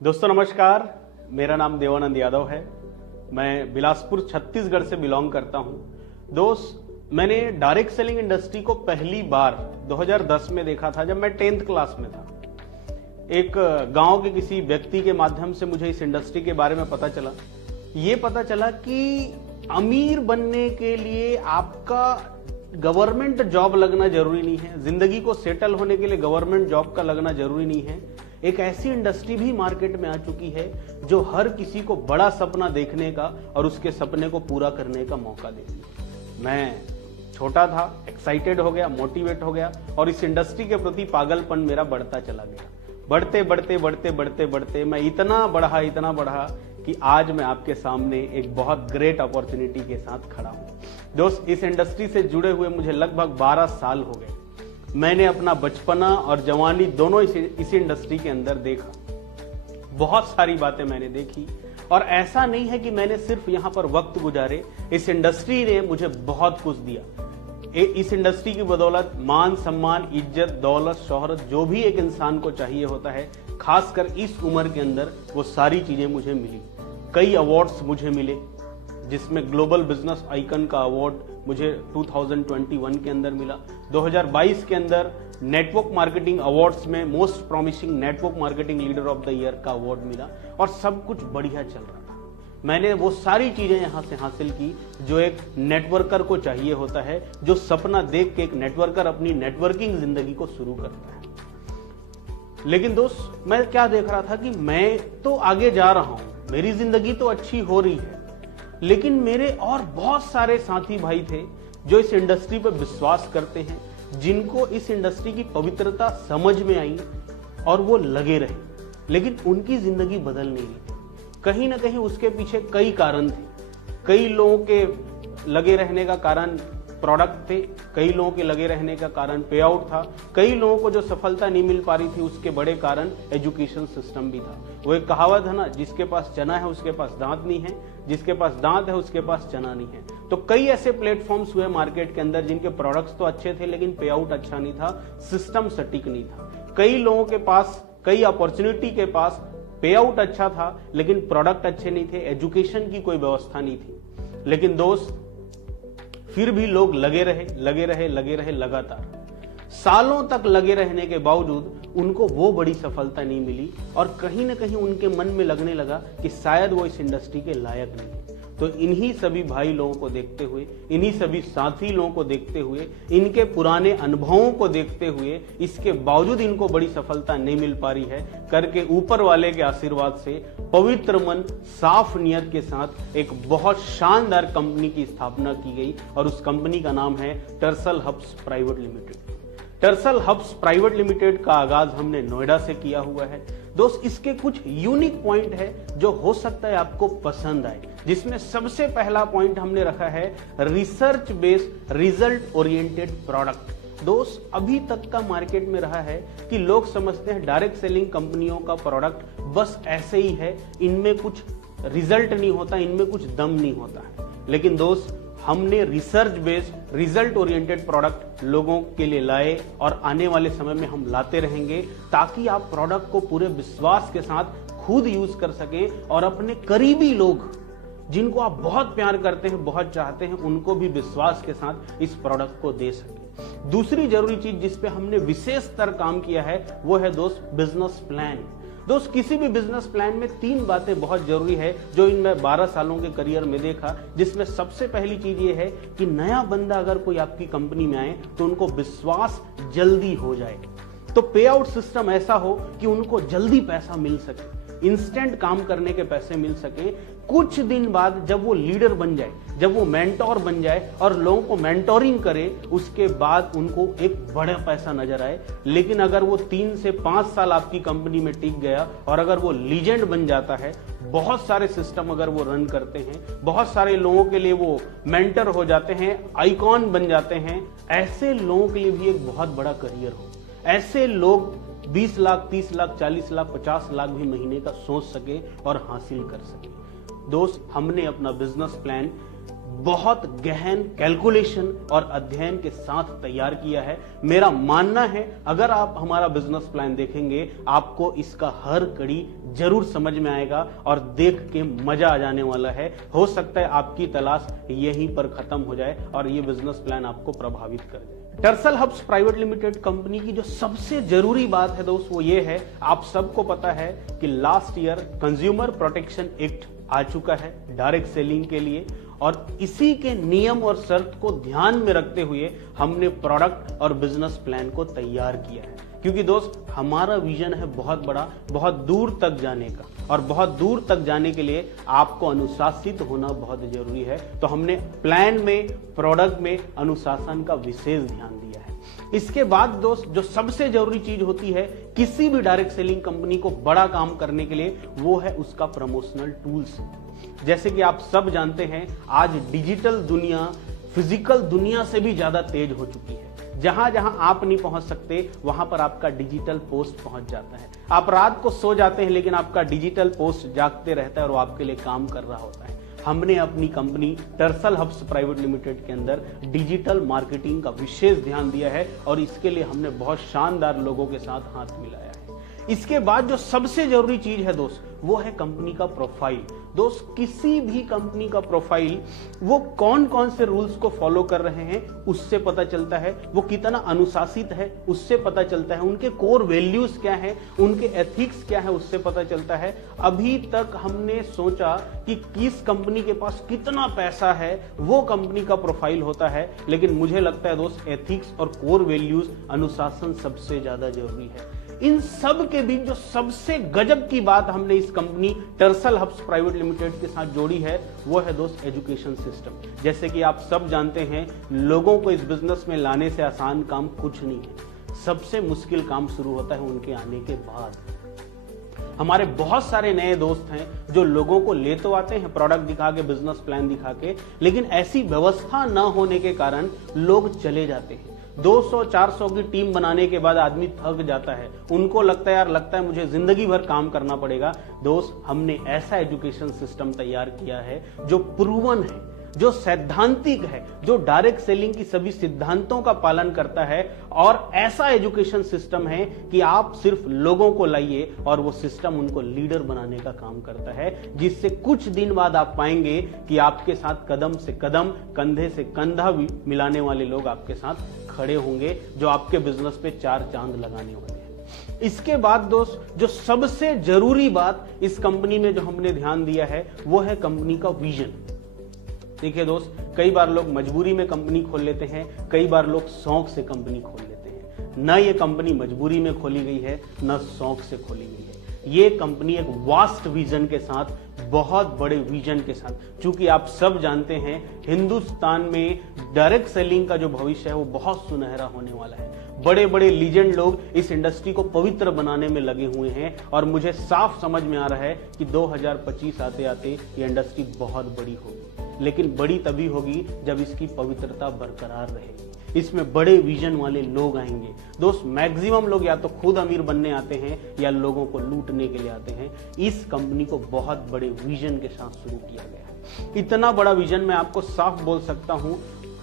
दोस्तों नमस्कार, मेरा नाम देवानंद यादव है। मैं बिलासपुर छत्तीसगढ़ से बिलोंग करता हूं। दोस्त, मैंने डायरेक्ट सेलिंग इंडस्ट्री को पहली बार 2010 में देखा था, जब मैं 10th क्लास में था। एक गांव के किसी व्यक्ति के माध्यम से मुझे इस इंडस्ट्री के बारे में पता चला। ये पता चला कि अमीर बनने के लिए आपका गवर्नमेंट जॉब लगना जरूरी नहीं है, जिंदगी को सेटल होने के लिए गवर्नमेंट जॉब का लगना जरूरी नहीं है। एक ऐसी इंडस्ट्री भी मार्केट में आ चुकी है जो हर किसी को बड़ा सपना देखने का और उसके सपने को पूरा करने का मौका देती है। मैं छोटा था, एक्साइटेड हो गया, मोटिवेट हो गया और इस इंडस्ट्री के प्रति पागलपन मेरा बढ़ता चला गया। बढ़ते बढ़ते बढ़ते बढ़ते बढ़ते मैं इतना बढ़ा कि आज मैं आपके सामने एक बहुत ग्रेट अपॉर्चुनिटी के साथ खड़ा हूं। दोस्त, इस इंडस्ट्री से जुड़े हुए मुझे लगभग 12 साल हो गए। मैंने अपना बचपना और जवानी दोनों इस इंडस्ट्री के अंदर देखा। बहुत सारी बातें मैंने देखी और ऐसा नहीं है कि मैंने सिर्फ यहां पर वक्त गुजारे। इस इंडस्ट्री ने मुझे बहुत कुछ दिया। इस इंडस्ट्री की बदौलत मान सम्मान, इज्जत, दौलत, शोहरत जो भी एक इंसान को चाहिए होता है, खासकर इस उम्र के अंदर, वो सारी चीजें मुझे मिली। कई अवार्ड्स मुझे मिले, जिसमें ग्लोबल बिजनेस आइकन का अवार्ड मुझे 2021 के अंदर मिला। 2022 के अंदर नेटवर्क मार्केटिंग अवार्ड्स में most promising network marketing leader of the year का अवार्ड मिला और सब कुछ बढ़िया चल रहा था। मैंने वो सारी चीजें यहां से हासिल की जो एक नेटवर्कर को चाहिए होता है, जो सपना देख के एक नेटवर्कर अपनी नेटवर्किंग जिंदगी को शुरू करता है। लेकिन दोस्त, मैं क्या देख रहा था कि मैं तो आगे जा रहा हूं, मेरी जिंदगी तो अच्छी हो रही है, लेकिन मेरे और बहुत सारे साथी भाई थे जो इस इंडस्ट्री पर विश्वास करते हैं, जिनको इस इंडस्ट्री की पवित्रता समझ में आई और वो लगे रहे, लेकिन उनकी जिंदगी बदल नहीं रही। कहीं ना कहीं उसके पीछे कई कारण थे। कई लोगों के लगे रहने का कारण प्रोडक्ट थे, कई लोगों के लगे रहने का कारण पे आउट था, कई लोगों को जो सफलता नहीं मिल पा रही थी उसके बड़े कारण एजुकेशन सिस्टम भी था। वो एक कहावत है ना, जिसके पास चना है उसके पास दांत नहीं है, जिसके पास दांत है उसके पास चना नहीं है। तो कई ऐसे प्लेटफॉर्म्स हुए मार्केट के अंदर जिनके प्रोडक्ट्स तो अच्छे थे लेकिन पे आउट अच्छा नहीं था, सिस्टम सटीक नहीं था। कई लोगों के पास, कई अपॉर्चुनिटी के पास पे आउट अच्छा था लेकिन प्रोडक्ट अच्छे नहीं थे, एजुकेशन की कोई व्यवस्था नहीं थी। लेकिन दोस्त, फिर भी लोग लगे रहे लगातार। सालों तक लगे रहने के बावजूद उनको वो बड़ी सफलता नहीं मिली और कहीं ना कहीं उनके मन में लगने लगा कि शायद वो इस इंडस्ट्री के लायक नहीं है। तो इन्हीं सभी भाई लोगों को देखते हुए, इन्हीं सभी साथी लोगों को देखते हुए, इनके पुराने अनुभवों को देखते हुए, इसके बावजूद इनको बड़ी सफलता नहीं मिल पा रही है करके, ऊपर वाले के आशीर्वाद से पवित्र मन, साफ नियत के साथ एक बहुत शानदार कंपनी की स्थापना की गई और उस कंपनी का नाम है टर्सल हब्स प्राइवेट लिमिटेड। टर्सल हब्स प्राइवेट लिमिटेड का आगाज हमने नोएडा से किया हुआ है। दोस्त, इसके कुछ यूनिक पॉइंट है जो हो सकता है आपको पसंद आए, जिसमें सबसे पहला पॉइंट हमने रखा है research based result oriented product. दोस्त, अभी तक का मार्केट में रहा है कि लोग समझते हैं डायरेक्ट सेलिंग कंपनियों का प्रोडक्ट बस ऐसे ही है, इनमें कुछ रिजल्ट नहीं होता, इनमें कुछ दम नहीं होता है। लेकिन दोस्त, हमने research based result oriented product लोगों के लिए लाए और आने वाले समय में हम लाते रहेंगे, ताकि आप प्रोडक्ट को पूरे विश्वास के साथ खुद यूज कर सकें और अपने करीबी लोग, जिनको आप बहुत प्यार करते हैं, बहुत चाहते हैं, उनको भी विश्वास के साथ इस प्रोडक्ट को दे सकें। दूसरी जरूरी चीज जिस पे हमने विशेष स्तर काम किया है वो है दोस्त बिजनेस प्लान। दोस्त, किसी भी बिजनेस प्लान में 3 बातें बहुत जरूरी है जो इन मैं 12 सालों के करियर में देखा, जिसमें सबसे पहली चीज ये है कि नया बंदा अगर कोई आपकी कंपनी में आए तो उनको विश्वास जल्दी हो जाए। तो पे आउट सिस्टम ऐसा हो कि उनको जल्दी पैसा मिल सके, इंस्टेंट काम करने के पैसे मिल सके। कुछ दिन बाद जब वो लीडर बन जाए, जब वो मेंटोर बन जाए और लोगों को मेंटोरिंग करे, उसके बाद उनको एक बड़ा पैसा नजर आए। लेकिन अगर वो 3 से 5 साल आपकी कंपनी में टिक गया और अगर वो लीजेंड बन जाता है, बहुत सारे सिस्टम अगर वो रन करते हैं, बहुत सारे लोगों के लिए वो मेंटर हो जाते हैं, आइकॉन बन जाते हैं, ऐसे लोगों के लिए भी एक बहुत बड़ा करियर हो। ऐसे लोग 20 लाख, 30 लाख, 40 लाख, 50 लाख भी महीने का सोच सके और हासिल कर सके। दोस्त, हमने अपना बिजनेस प्लान बहुत गहन कैलकुलेशन और अध्ययन के साथ तैयार किया है। मेरा मानना है अगर आप हमारा बिजनेस प्लान देखेंगे आपको इसका हर कड़ी जरूर समझ में आएगा और देख के मजा आ जाने वाला है। हो सकता है आपकी तलाश यहीं पर खत्म हो जाए और ये बिजनेस प्लान आपको प्रभावित कर जाए। टर्सल हब्स प्राइवेट लिमिटेड कंपनी की जो सबसे जरूरी बात है दोस्त वो ये है, आप सबको पता है कि last year consumer protection act आ चुका है डायरेक्ट सेलिंग के लिए और इसी के नियम और शर्त को ध्यान में रखते हुए हमने प्रोडक्ट और बिजनेस प्लान को तैयार किया है। क्योंकि दोस्त हमारा विजन है बहुत बड़ा, बहुत दूर तक जाने का और बहुत दूर तक जाने के लिए आपको अनुशासित होना बहुत जरूरी है। तो हमने प्लान में, प्रोडक्ट में अनुशासन का विशेष ध्यान दिया है। इसके बाद दोस्त जो सबसे जरूरी चीज होती है किसी भी डायरेक्ट सेलिंग कंपनी को बड़ा काम करने के लिए, वो है उसका प्रमोशनल टूल्स। जैसे कि आप सब जानते हैं आज डिजिटल दुनिया फिजिकल दुनिया से भी ज्यादा तेज हो चुकी है। जहां जहां आप नहीं पहुंच सकते वहां पर आपका डिजिटल पोस्ट पहुंच जाता है। आप रात को सो जाते हैं लेकिन आपका डिजिटल पोस्ट जागते रहता है और वो आपके लिए काम कर रहा होता है। हमने अपनी कंपनी टर्सल हब्स प्राइवेट लिमिटेड के अंदर डिजिटल मार्केटिंग का विशेष ध्यान दिया है और इसके लिए हमने बहुत शानदार लोगों के साथ हाथ मिलाया है। इसके बाद जो सबसे जरूरी चीज है दोस्त वो है कंपनी का प्रोफाइल। दोस्त किसी भी कंपनी का प्रोफाइल वो कौन कौन से रूल्स को फॉलो कर रहे हैं उससे पता चलता है, वो कितना अनुशासित है उससे पता चलता है, उनके कोर वैल्यूज क्या है, उनके एथिक्स क्या है उससे पता चलता है। अभी तक हमने सोचा कि किस कंपनी के पास कितना पैसा है वो कंपनी का प्रोफाइल होता है, लेकिन मुझे लगता है दोस्त एथिक्स और कोर वैल्यूज अनुशासन सबसे ज्यादा जरूरी है। इन सब के बीच जो सबसे गजब की बात हमने इस कंपनी टर्सल हब्स प्राइवेट लिमिटेड के साथ जोड़ी है वो है दोस्त एजुकेशन सिस्टम। जैसे कि आप सब जानते हैं लोगों को इस बिजनेस में लाने से आसान काम कुछ नहीं है, सबसे मुश्किल काम शुरू होता है उनके आने के बाद। हमारे बहुत सारे नए दोस्त हैं जो लोगों को ले तो आते हैं प्रोडक्ट दिखा के, बिजनेस प्लान दिखा के, लेकिन ऐसी व्यवस्था ना होने के कारण लोग चले जाते हैं। 200-400 की टीम बनाने के बाद आदमी थक जाता है, उनको लगता है यार लगता है मुझे जिंदगी भर काम करना पड़ेगा। दोस्त हमने ऐसा एजुकेशन सिस्टम तैयार किया है जो प्रूवन है, जो सैद्धांतिक है, जो डायरेक्ट सेलिंग की सभी सिद्धांतों का पालन करता है और ऐसा एजुकेशन सिस्टम है कि आप सिर्फ लोगों को लाइए और वो सिस्टम उनको लीडर बनाने का काम करता है, जिससे कुछ दिन बाद आप पाएंगे कि आपके साथ कदम से कदम, कंधे से कंधा मिलाने वाले लोग आपके साथ खड़े होंगे जो आपके बिजनेस पे 4 चांद लगाने वाले हैं। इसके बाद दोस्त जो सबसे जरूरी बात इस कंपनी में जो हमने ध्यान दिया है वो है कंपनी का विजन। देखिए दोस्त कई बार लोग मजबूरी में कंपनी खोल लेते हैं, कई बार लोग शौक से कंपनी खोल लेते हैं। न ये कंपनी मजबूरी में खोली गई है न शौक से खोली गई है। ये कंपनी एक वास्ट विजन के साथ, बहुत बड़े विजन के साथ, चूंकि आप सब जानते हैं हिंदुस्तान में डायरेक्ट सेलिंग का जो भविष्य है वो बहुत सुनहरा होने वाला है। बड़े बड़े लीजेंड लोग इस इंडस्ट्री को पवित्र बनाने में लगे हुए हैं और मुझे साफ समझ में आ रहा है कि 2025 आते आते ये इंडस्ट्री बहुत बड़ी होगी, लेकिन बड़ी तभी होगी जब इसकी पवित्रता बरकरार रहेगी। इसमें बड़े विजन वाले लोग आएंगे। दोस्त मैक्सिमम लोग या तो खुद अमीर बनने आते हैं या लोगों को लूटने के लिए आते हैं। इस कंपनी को बहुत बड़े विजन के साथ शुरू किया गया है। इतना बड़ा विजन मैं आपको साफ बोल सकता हूं,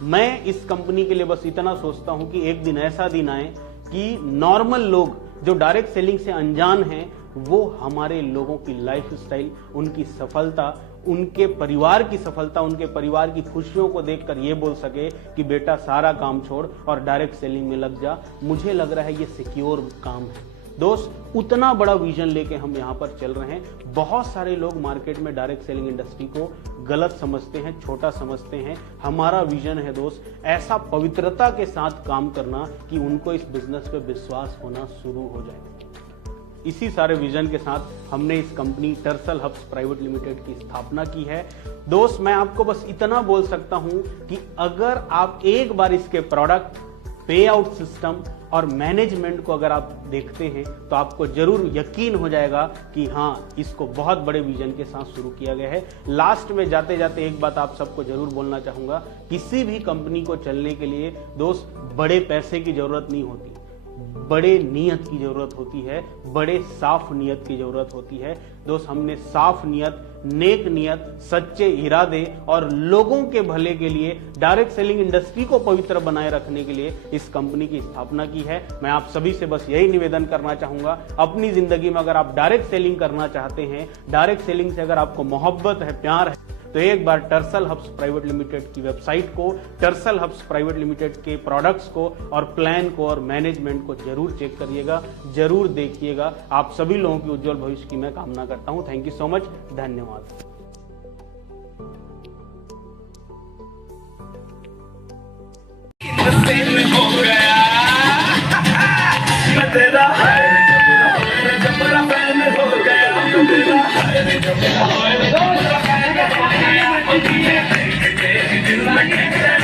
मैं इस कंपनी के लिए बस इतना सोचता हूं कि एक दिन ऐसा दिन आए कि नॉर्मल लोग जो डायरेक्ट सेलिंग से अनजान हैं वो हमारे लोगों की लाइफ स्टाइल, उनकी सफलता, उनके परिवार की सफलता, उनके परिवार की खुशियों को देखकर ये बोल सके कि बेटा सारा काम छोड़ और डायरेक्ट सेलिंग में लग जा। मुझे लग रहा है ये सिक्योर काम है। दोस्त उतना बड़ा विजन लेके हम यहाँ पर चल रहे हैं। बहुत सारे लोग मार्केट में डायरेक्ट सेलिंग इंडस्ट्री को गलत समझते हैं, छोटा समझते हैं। हमारा विजन है दोस्त ऐसा पवित्रता के साथ काम करना कि उनको इस बिजनेस पे विश्वास होना शुरू हो जाए। इसी सारे विजन के साथ हमने इस कंपनी टर्सल हब्स प्राइवेट लिमिटेड की स्थापना की है। दोस्त मैं आपको बस इतना बोल सकता हूं कि अगर आप एक बार इसके प्रोडक्ट, पे आउट सिस्टम और मैनेजमेंट को अगर आप देखते हैं तो आपको जरूर यकीन हो जाएगा कि हाँ इसको बहुत बड़े विजन के साथ शुरू किया गया है। लास्ट में जाते जाते एक बात आप सबको जरूर बोलना चाहूंगा, किसी भी कंपनी को चलने के लिए दोस्त बड़े पैसे की जरूरत नहीं होती। बड़े नियत की जरूरत होती है, बड़े साफ नियत की जरूरत होती है। दोस्त, हमने साफ नियत, नेक नियत, सच्चे इरादे और लोगों के भले के लिए, डायरेक्ट सेलिंग इंडस्ट्री को पवित्र बनाए रखने के लिए इस कंपनी की स्थापना की है। मैं आप सभी से बस यही निवेदन करना चाहूंगा, अपनी जिंदगी में अगर आप डायरेक्ट सेलिंग करना चाहते हैं, डायरेक्ट सेलिंग से अगर आपको मोहब्बत है, प्यार है, तो एक बार टर्सल हब्स प्राइवेट लिमिटेड की वेबसाइट को, टर्सल हब्स प्राइवेट लिमिटेड के प्रोडक्ट्स को और प्लान को और मैनेजमेंट को जरूर चेक करिएगा, जरूर देखिएगा। आप सभी लोगों की उज्जवल भविष्य की मैं कामना करता हूं। थैंक यू सो मच, धन्यवाद। Like